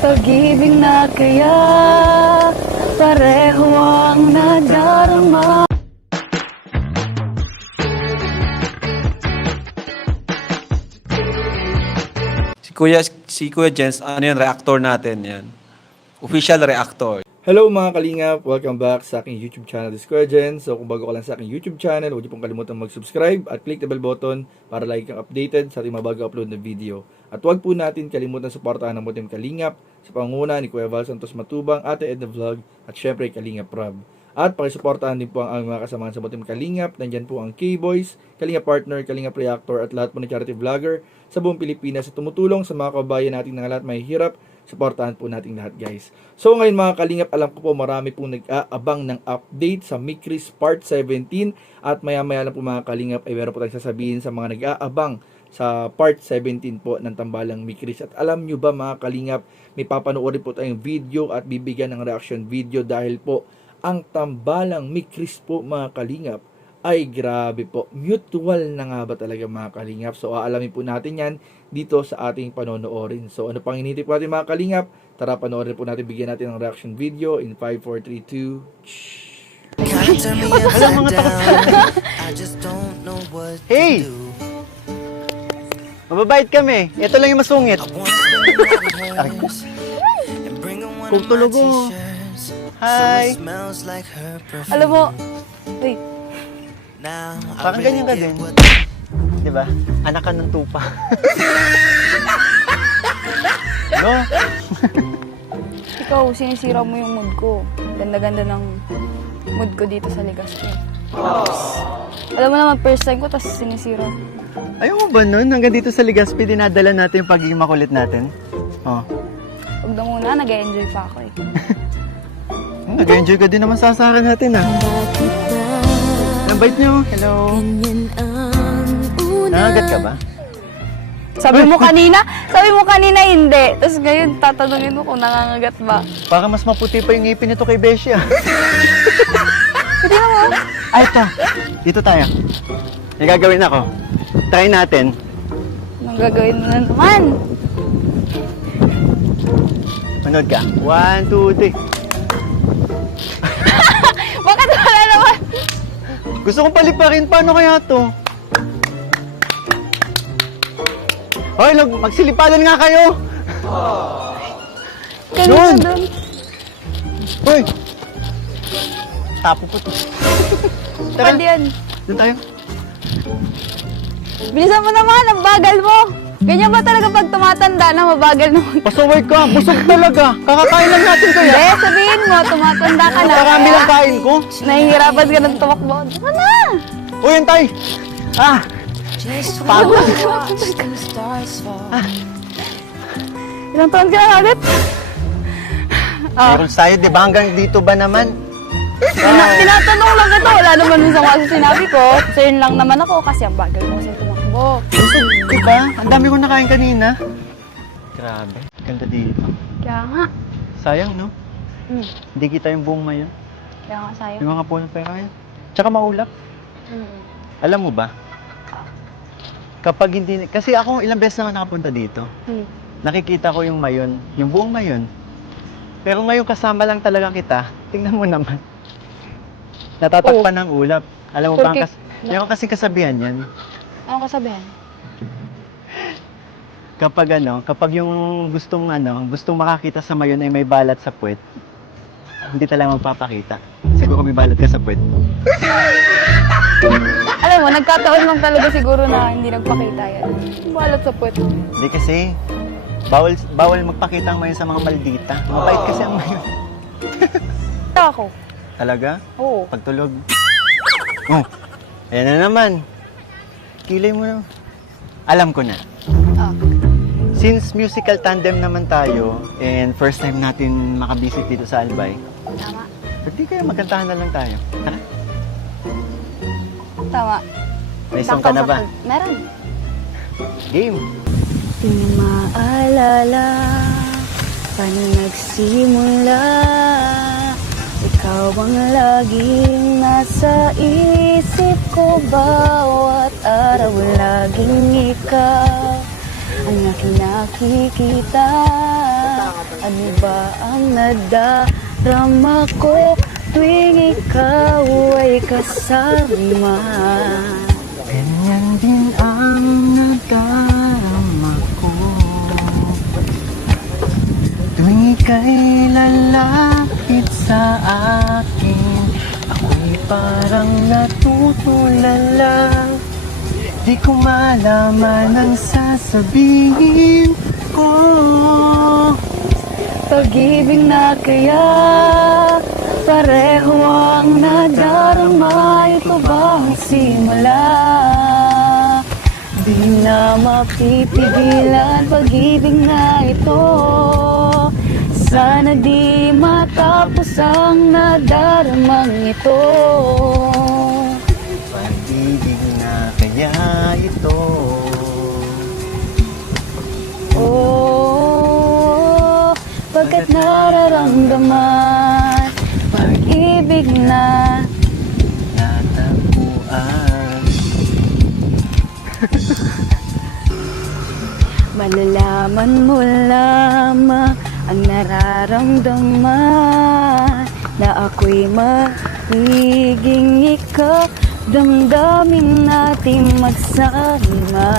pag-ibig na kaya pareho ang nadarama. Si Kuya Jens, ano yan, reactor natin yan. Official reactor. Hello mga kalingap! Welcome back sa aking YouTube channel, This Kuya Jens. So kung bago ka lang sa aking YouTube channel, huwag niyo pong kalimutan mag-subscribe at click the bell button para lagi kang updated sa ating mga bago upload na video. At huwag po natin kalimutan suportahan ng Team Kalingap sa pangunguna ni Kuya Val Santos Matubang, Ate Edna Vlog at syempre Kalingap Rob. At pakisuportahan din po ang mga kasamahan sa Team Kalingap. Nandyan po ang K-Boys, Kalingap Partner, Kalingap Reactor at lahat po ng charity vlogger sa buong Pilipinas sa tumutulong sa mga kabayan natin na lahat may hirap. Suportahan po natin lahat, guys. So ngayon mga kalingap, alam ko po marami pong nag-aabang ng update sa Mikris Part 17 at maya-maya lang po mga kalingap ay meron po tayong sasabihin sa mga nag-aabang sa Part 17 po ng Tambalang Mikris. At alam nyo ba mga kalingap, may papanoorin po tayong video at bibigyan ng reaction video dahil po ang Tambalang Mikris po mga kalingap ay grabe po. Mutual na nga ba talaga mga kalingap? So aalamin po natin yan dito sa ating panonoorin. So ano pang hinihintay po natin mga kalingap? Tara panoorin po natin, bigyan natin ng reaction video in 5, 4, 3, 2. Alam mga takot. Hey! Mababait kami. Ito lang yung masungit. Kung tulog ko. Hi! Alam mo, wait, Parang ganyan ka din. Diba? Anak ka ng tupa. No? ikaw, sinisira mo yung mood ko. Ganda-ganda ng mood ko dito sa Legazpi. Tapos, alam mo naman, first time ko, tapos sinisira. Ayaw mo ba nun? Hanggang dito sa Legazpi, dinadala natin yung pagiging makulit natin. Oh. Huwag na muna, nag-enjoy pa ako eh. Nag-enjoy ka din naman sa asaran natin, ah. Ang bait niyo. Hello. Nangagat ka ba? Sabi mo kanina hindi. Tapos ngayon, tatanungin mo kung nangangagat ba. Para mas maputi pa yung ngipin nito kay Beshi, ah. Hindi naman. Ay, ito. Dito tayo. May gagawin ako. Try natin. Anong gagawin mo na naman? Manood ka. 1, 2, 3. Bakit wala naman? Gusto kong paliparin. Paano kaya to? Hoy, magsilipadan nga kayo! Kanina doon. Hoy! Tapo ko to. Tara, Pwede yan. doon tayo. Bilisan mo naman, ang bagal mo. Ganyan ba talaga pag tumatanda na mabagal na mag... Pasaway ka, busog talaga. Kakakain lang natin to Hindi, yan. sabihin mo, tumatanda ka na. Marami lang kain ko. Nahihirapan ka ng tumakbo. Diba na? Uy, antay! Ah! Pagod. Ilang taon ka na ulit? Meron sa'yo, di ba? Hanggang dito ba naman? Tinatanong lang kita, wala naman sa kasi sinabi ko. Concern lang naman ako kasi ang bagal mo kasi tumakbo. Busog, di ba? Ang dami ko nakain kanina. Grabe, ganda dito. Kaya nga. Sayang, no? Mm. Hindi kita yung buong mayon. Kaya nga sa'yo. Yung mga puno pa kaya. Tsaka maulap. Alam mo ba? Kapag hindi... Kasi ako ilang beses naman nakapunta dito. Nakikita ko yung mayon, yung buong mayon. Pero ngayon kasama lang talaga kita. Tingnan mo naman. Natatakpan ng ulap. Alam mo ba, yung kasi kasabihan yan. Ano kasabihan? Kapag yung gustong makakita sa mayon ay may balat sa puwet, hindi talaga magpapakita. Siguro may balat ka sa puwet. Alam mo, nagkataon lang talaga siguro na hindi nagpakita yan. Balat sa puwet. Hindi kasi, bawal magpakita ang mayon sa mga maldita. Mabait kasi ang mayon. Ito ako. Talaga? Oo. Pagtulog. Oh, ayan na naman. Kilay mo na. Alam ko na. Ah. Since musical tandem naman tayo, and first time natin makabisit dito sa Albay, Tama. pwede kaya magkantahan na lang tayo. Tara. Tama. May song ka na ba? Meron. Game. Di maalala paano nagsimula. Ikaw ang laging nasa isip ko. Bawat araw laging ikaw ang aking nakikita. Ano ba ang nadarama ko tuwing ikaw ay kasama? Ganyan din ang nadarama ko tuwing ika'y lalapit sa akin. Ako'y parang natutulala, di ko malaman ang sasabihin ko. Pag-ibig na kaya pareho ang nadarama. Ito ba ang simula? Di na mapipigilan pag-ibig na ito. Sana di matapos ang nadaramang ito. Pag-ibig na kaya ito. Oh, pagkat nararamdaman pag-ibig na Natagpuan. malalaman mo lamang ang nararamdaman na ako'y magiging ikaw. Damdamin natin magsama.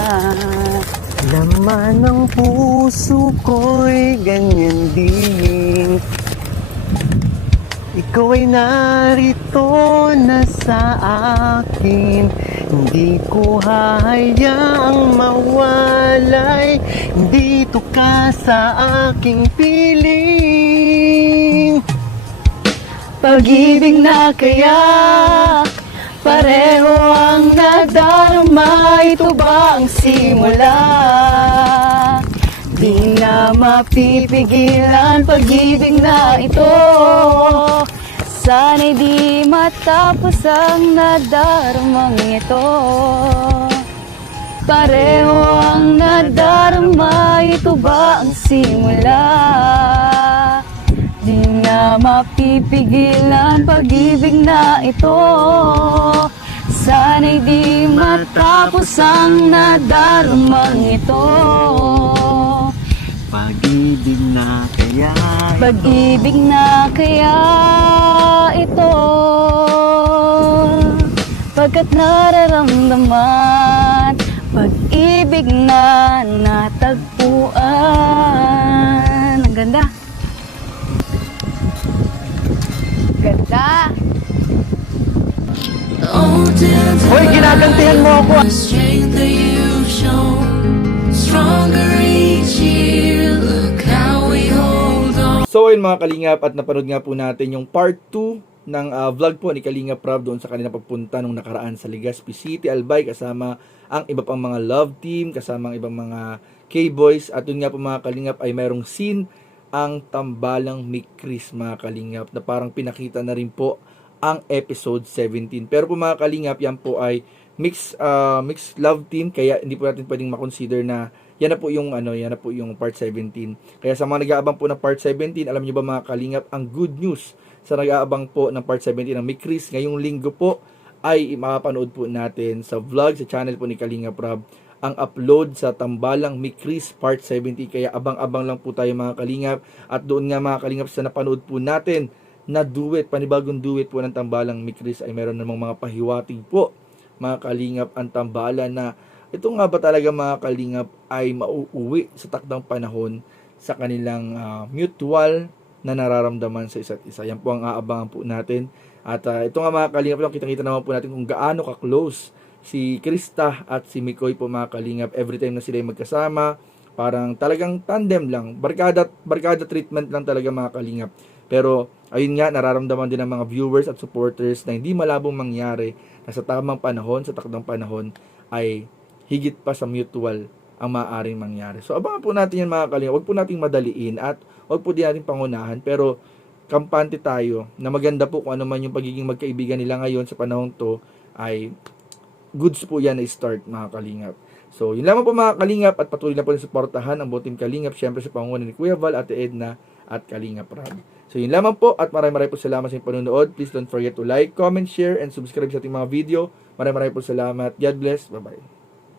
Laman ng puso ko'y ganyan din. Ikaw ay narito na sa akin. Hindi ko hahayaang mawalay. Dito ka sa aking piling. Pag-ibig na kaya pareho ang nadarama. Ito ba ang simula? Di na mapipigilan pag-ibig na ito. Sana'y di matapos ang nadaramang ito. Pareho ang nadarama. Ito ba ang simula? Di na mapipigilan pag-ibig na ito. Sana'y di matapos ang nadaramang ito. Pag-ibig na kaya ito. Pag-ibig na kaya ito. Pagkat nararamdaman pag-ibig na natagpuan. Ang ganda. Ganda. Hoy, ginagantihan mo ako. Strength that you've shown, stronger each year. Look how we hold on. So ayun mga Kalingap, at napanood nga po natin yung part 2 ng vlog po ni Kalingap Rob doon sa kanilang pagpunta nung nakaraan sa Legazpi City, Albay, kasama ang iba pang mga love team, kasama ang ibang mga K-boys. At doon nga po mga Kalingap ay mayroong scene ang Tambalang Mick Chris mga Kalingap, na parang pinakita na rin po ang episode 17. Pero po mga Kalingap, yan po ay mixed love team, kaya hindi po natin pwedeng makonsider na yan na po yung part 17. Kaya sa mga nag-aabang po ng part 17, alam niyo ba mga Kalingap, ang good news sa nag-aabang po ng part 17 ng Mick Chris ngayong linggo po ay makapanood po natin sa vlog sa channel po ni Kalingap Rob ang upload sa Tambalang Mick Chris part 70. Kaya abang-abang lang po tayo mga Kalingap. At doon nga mga Kalingap sa napanood po natin na duet, panibagong duet po ng Tambalang Mick Chris, ay meron namang mga pahiwatig po mga Kalingap ang tambalan na ito nga ba talaga mga Kalingap ay mauuwi sa takdang panahon sa kanilang mutual na nararamdaman sa isa't isa. Yan po ang aabangan po natin. At ito nga mga Kalingap, kitang-kita naman po natin kung gaano ka-close si Krista at si Mikoy po mga Kalingap. Every time na sila magkasama, parang talagang tandem lang. Barkada treatment lang talaga mga Kalingap. Pero ayun nga, nararamdaman din ng mga viewers at supporters na hindi malabong mangyari na sa tamang panahon, sa takdang panahon, ay higit pa sa mutual ang maaaring mangyari. So abangan po natin yan mga Kalingap. Huwag po nating madaliin at huwag po din natin pangunahan. Pero kampante tayo na maganda po kung ano man yung pagiging magkaibigan nila ngayon sa panahon to, ay goods po yan na start mga Kalingap. So yun lamang po mga Kalingap, at patuloy na po rin suportahan ang buong team Kalingap, syempre sa pangunan ni Kuya Val, Ate Edna at Kalingap Rob. So yun lamang po, at maraming po salamat sa inyong panonood. Please don't forget to like, comment, share, and subscribe sa ating mga video. Maraming po salamat. God bless. Bye-bye.